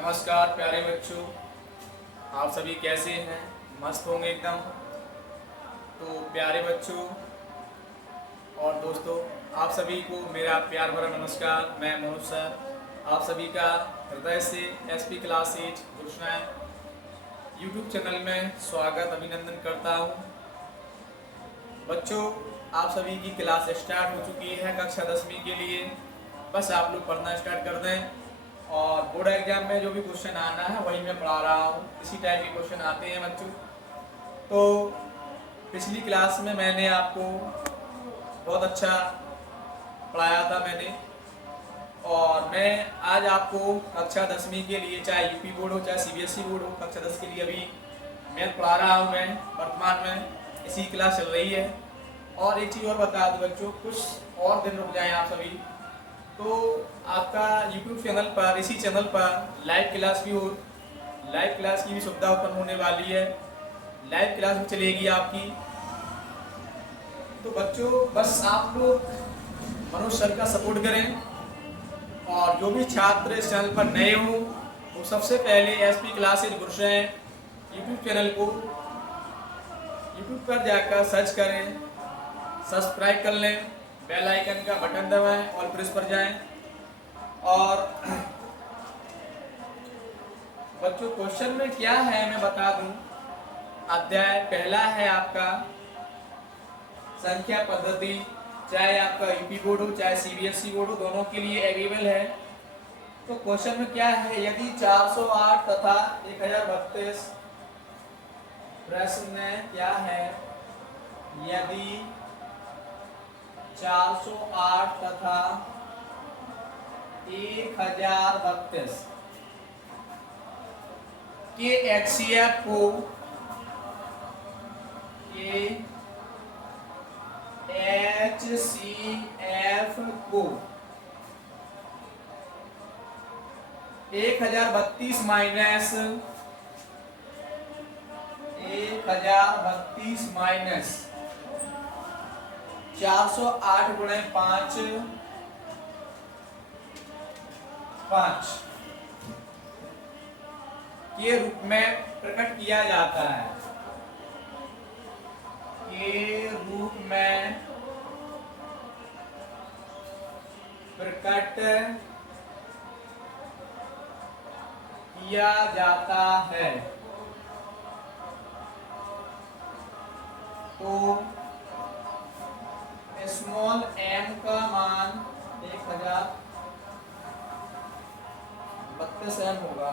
नमस्कार प्यारे बच्चों, आप सभी कैसे हैं? मस्त होंगे एकदम। तो प्यारे बच्चों और दोस्तों, आप सभी को मेरा प्यार भरा नमस्कार। मैं मनोज सर आप सभी का हृदय से SP class 8 Guru Nanak YouTube channel में स्वागत अभिनंदन करता हूं। बच्चों, आप सभी की क्लास स्टार्ट हो चुकी है कक्षा 10वीं के लिए। बस आप लोग पढ़ना स्टार्ट कर दें और बोर्ड एग्जाम में जो भी क्वेश्चन आना है वही मैं पढ़ा रहा हूँ। इसी टाइप के क्वेश्चन आते हैं बच्चों। तो पिछली क्लास में मैंने आपको बहुत अच्छा पढ़ाया था और मैं आज आपको कक्षा 10वीं के लिए, चाहे यूपी बोर्ड हो चाहे सीबीएसई बोर्ड हो, कक्षा 10 के लिए अभी मैथ पढ़ा रहा हूँ। मैं वर्तमान में इसी क्लास चल रही है। और एक चीज़ और बता दूँ बच्चों, कुछ और दिन रुक जाएं आप सभी, तो आपका YouTube चैनल पर, इसी चैनल पर लाइव क्लास की भी सुविधा उत्पन्न होने वाली है। लाइव क्लास भी चलेगी आपकी। तो बच्चों, बस आप लोग मनोज सर का सपोर्ट करें और जो भी छात्र इस चैनल पर नए हो वो सबसे पहले SP classes Guru Nanak YouTube channel को यूट्यूब पर जाकर सर्च करें, सब्सक्राइब कर लें, बेल आइकन का बटन दबाएं और प्रेस पर जाएं। और बच्चों, क्वेश्चन में क्या है मैं बता दूं। अध्याय पहला है आपका संख्या पद्धति, चाहे आपका यूपी बोर्ड हो चाहे सीबीएसई बोर्ड हो, दोनों के लिए अवेलेबल है। तो क्वेश्चन में क्या है, यदि 408 तथा 1032, प्रश्न में क्या है, यदि 408 तथा 1032 के एचसीएफ को 1032 माइनस 408 गुणे 5 के रूप में प्रकट किया जाता है, के रूप में प्रकट किया जाता है। तो स्मॉल m का मान 1032 m होगा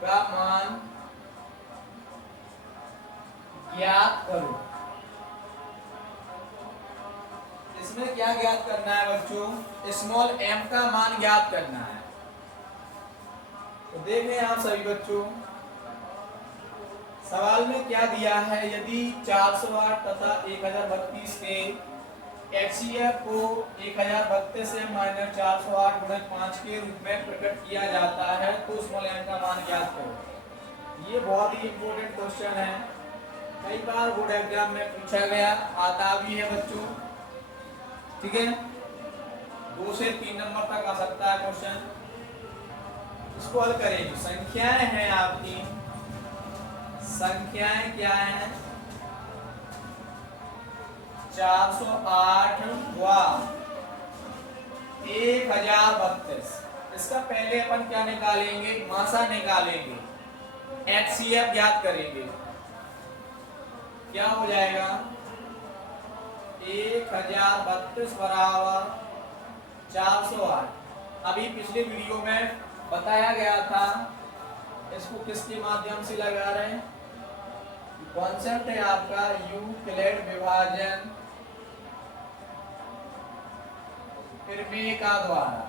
का मान ज्ञात करो। इसमें क्या ज्ञात करना है बच्चों, स्मॉल m का मान ज्ञात करना है। तो देखें आप सभी बच्चों, सवाल में क्या दिया है, यदि 408 तथा 1032 के एचसीएफ को 1032 से माइनस 408 गुणे 5 के रूप में प्रकट किया जाता है तो स्मॉल m का मान ज्ञात करो। ये बहुत ही इंपॉर्टेंट क्वेश्चन है, कई बार बोर्ड एग्जाम में पूछा गया, आता भी है बच्चों। ठीक है, 2 से 3 नंबर तक आ सकता है क्वेश्चन। इसको हल करेंगे। संख्याएं हैं आपकी, संख्याएं क्या है, 408 व 1032। इसका पहले अपन क्या निकालेंगे, मासा निकालेंगे, एचसीएफ ज्ञात करेंगे। क्या हो जाएगा, 1032 बराबर 408। अभी पिछले वीडियो में बताया गया था, इसको किसके माध्यम से लगा रहे हैं, कॉन्सेप्ट है आपका यूक्लिड विभाजन प्रमेय का द्वारा।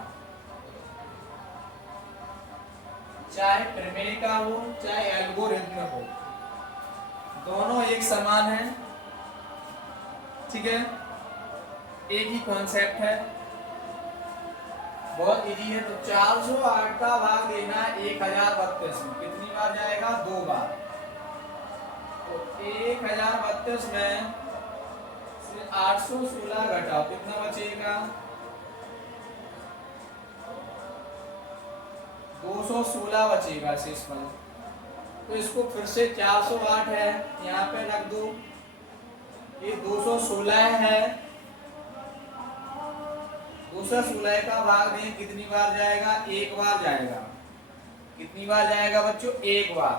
चाहे प्रमेय का हो चाहे एल्गोरिथम हो, दोनों एक समान है। ठीक है, एक ही कॉन्सेप्ट है, बहुत इजी है। तो 408 का भाग देना 1032 में, कितनी बार जाएगा, 2 बार। तो 1032 में से 816 घटाओ, कितना बचेगा, 216 बचेगा शेषफल। तो इसको फिर से 408 है यहाँ पे रख दो, ये 216 है, 216 का भाग दें कितनी बार जाएगा, एक बार जाएगा। कितनी बार जाएगा बच्चों, एक बार।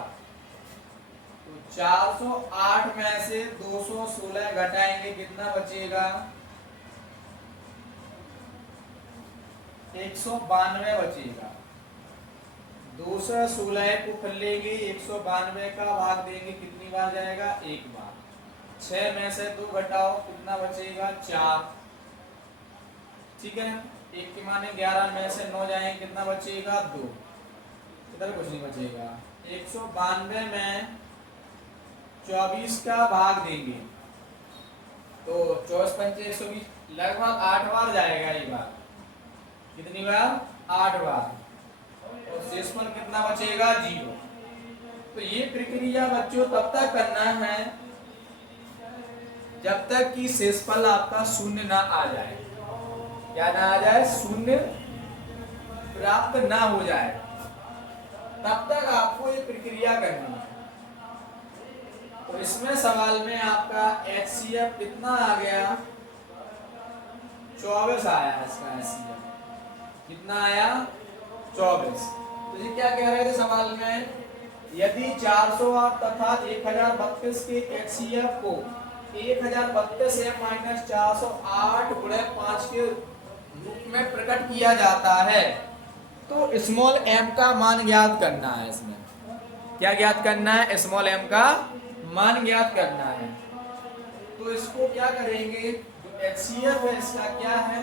तो 408 में से 216 घटाएंगे कितना बचेगा, 192 बचेगा। 216 को कर लेंगे, 192 का भाग देंगे कितनी बार जाएगा, एक बार। 6 में से 2 घटाओ कितना बचेगा, 4। ठीक है, 1 के माने 11 में से 9 जाएंगे कितना बचेगा, 2। इधर कुछ नहीं बचेगा। 192 में 24 का भाग देंगे तो 24 पंचे 120, लगभग 8 बार जाएगा ये बार। कितनी बार, 8 बार। और शेषफल कितना बचेगा, 0। तो ये प्रक्रिया बच्चों तब तक करना है जब तक कि शेषफल आपका शून्य ना आ जाए। क्या ना आ जाए, शून्य प्राप्त ना हो जाए, तब तक आपको ये प्रक्रिया करनी है। तो इसमें सवाल में आपका HCF कितना आ गया, 24 आया है इसका HCF। कितना आया, 24। तो ये क्या कह रहे थे सवाल में, यदि 408 तथा 1032 के HCF को 1032 माइनस 408 गुणे 5 के रूप में प्रकट किया जाता है तो स्मॉल m का मान ज्ञात करना है। इसमें क्या ज्ञात करना है, स्मॉल m का मान ज्ञात करना है। तो इसको क्या करेंगे, जो HCF है इसका क्या है,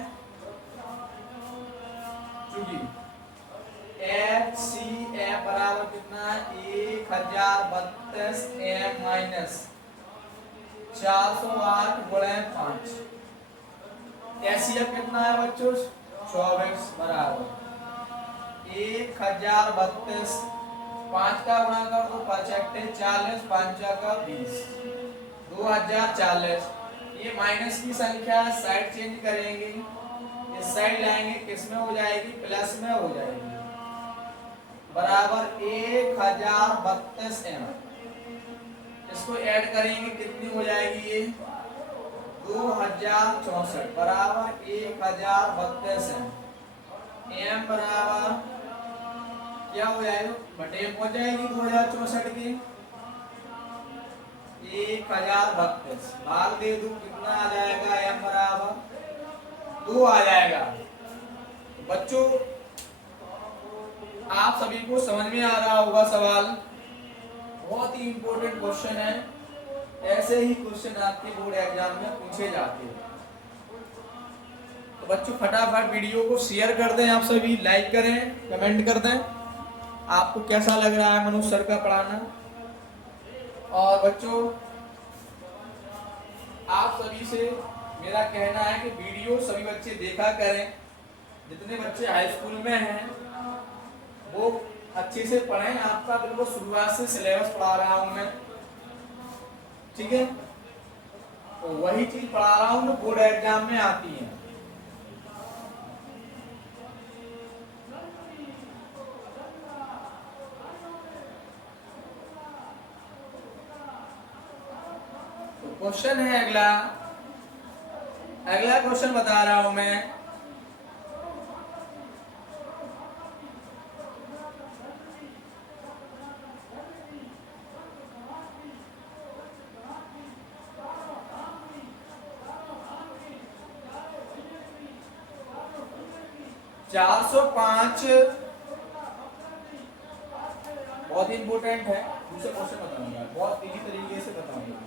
चूंकि HCF बराबर कितना है, 1032 m माइनस 408 गुणे 5। HCF कितना है बच्चों, 24 बराबर 1032, 5 का गुणा कर दो 5 40, 5 का 20, 2040। ये माइनस की संख्या साइड चेंज करेंगे, इस साइड लाएंगे, किस में हो जाएगी, प्लस में हो जाएगी, बराबर 1032 m। इसको ऐड करेंगे कितनी हो जाएगी ये, 2064 बराबर 1032 m बराबर क्या हो जाएगा, बटे पहुंच जाएगी 2064 की, 1032 भाग दे दो कितना आ जाएगा, m बराबर 2 आ जाएगा। बच्चों आप सभी को समझ में आ रहा होगा सवाल, बहुत ही इंपॉर्टेंट क्वेश्चन है। ऐसे ही क्वेश्चन आपके बोर्ड एग्जाम में पूछे जाते हैं। तो बच्चों फटाफट वीडियो को शेयर कर दें, आप सभी लाइक करें, कमेंट कर दें आपको कैसा लग रहा है मनोज सर का पढ़ाना। और बच्चों आप सभी से मेरा कहना है कि वीडियो सभी बच्चे देखा करें, जितने बच्चे हाई स्कूल में हैं वो अच्छे से पढ़ें। आपका बिल्कुल शुरुआत से सिलेबस पढ़ा रहा हूं मैं, ठीक है, तो वही चीज पढ़ा रहा हूं जो बोर्ड एग्जाम में आती है। तो क्वेश्चन है अगला क्वेश्चन बता रहा हूं मैं। चार सौ 5 बहुत इंपोर्टेंट है। दूसरा क्वेश्चन बताऊंगा, बहुत इजी तरीके से बताऊंगा,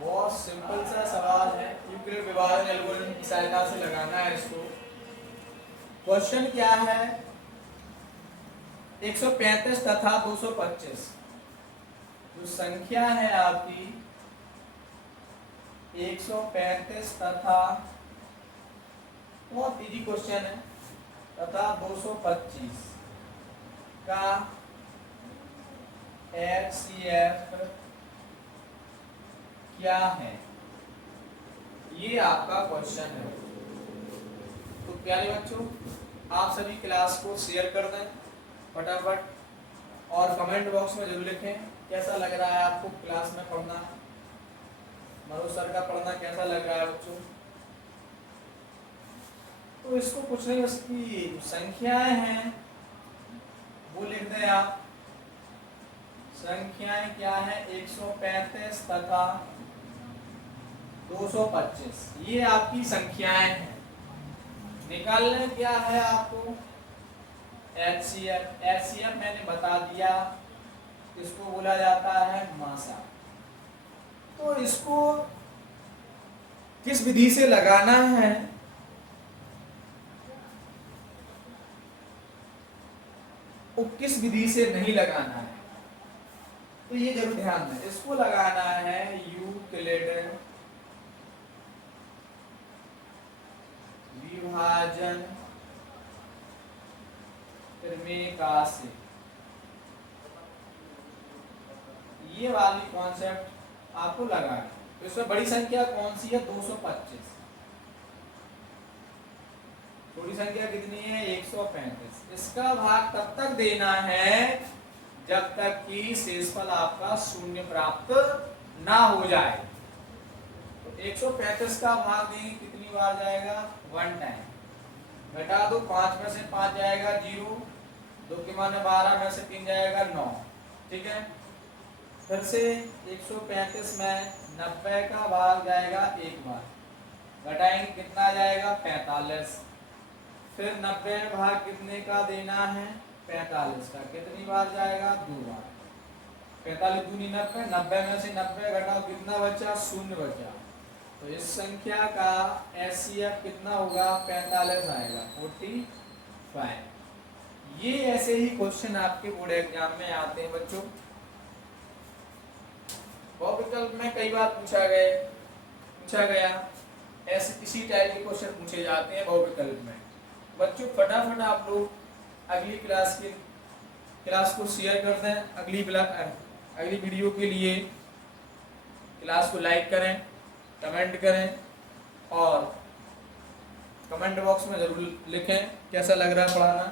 बहुत सिंपल सा सवाल है, यूक्लिड विभाजन एल्गोरिथम की सहायता से लगाना है इसको। क्वेश्चन क्या है, 135 तथा 225 जो संख्या है आपकी 135 तथा, बहुत इजी क्वेश्चन है, तथा 225 का HCF क्या है, ये आपका क्वेश्चन है। तो प्यारे बच्चों, आप सभी क्लास को शेयर कर दें फटाफट, और कमेंट बॉक्स में जरूर लिखें कैसा लग रहा है आपको क्लास में पढ़ना, मनोज सर का पढ़ना कैसा लग रहा है बच्चों। तो इसको कुछ नहीं, उसकी संख्याएं हैं वो लिख दें आप। संख्याएं क्या है, 135 तथा 225, ये आपकी संख्याएं हैं। निकालने क्या है आपको, एचसीएफ। एचसीएफ मैंने बता दिया, इसको बोला जाता है मासा। तो इसको किस विधि से लगाना है, वो किस विधि से नहीं लगाना है, तो ये जरूर ध्यान दें। इसको लगाना है यूक्लिड विभाजन क्रमिका से। ये वाली कॉन्सेप्ट आपको लगाना है। तो इसमें बड़ी संख्या कौन सी है, 225। छोटी संख्या कितनी है, 135। इसका भाग तब तक देना है जब तक कि शेषफल आपका शून्य प्राप्त ना हो जाए। तो 135 का भाग देंगे, कितनी बार जाएगा, 1 टाइम। घटा दो, 5 में से 5 जाएगा 0, 2 के माने 12 में से 3 जाएगा 9। ठीक है, फिर से 135 में 90 का भाग जाएगा 1 बार, घटाएंगे कितना जाएगा, 45। फिर 90 भाग कितने का देना है, 45 का, कितनी बार जाएगा, 2 बार। 45 दूनी 90, 90 में से 90 घटाओ, कितना बचा, 0 बचा। तो इस संख्या का एचसीएफ कितना होगा, 45 आएगा, 45। ये ऐसे ही क्वेश्चन आपके बोर्ड एग्जाम में आते हैं बच्चों। बहुविकल्प में कई बार पूछा गया ऐसे इसी टाइप के क्वेश्चन पूछे जाते हैं बहुविकल्प में। बच्चों फटाफट आप लोग अगली क्लास को शेयर कर दें। अगली वीडियो के लिए क्लास को लाइक करें, कमेंट करें, और कमेंट बॉक्स में ज़रूर लिखें कैसा लग रहा है पढ़ाना।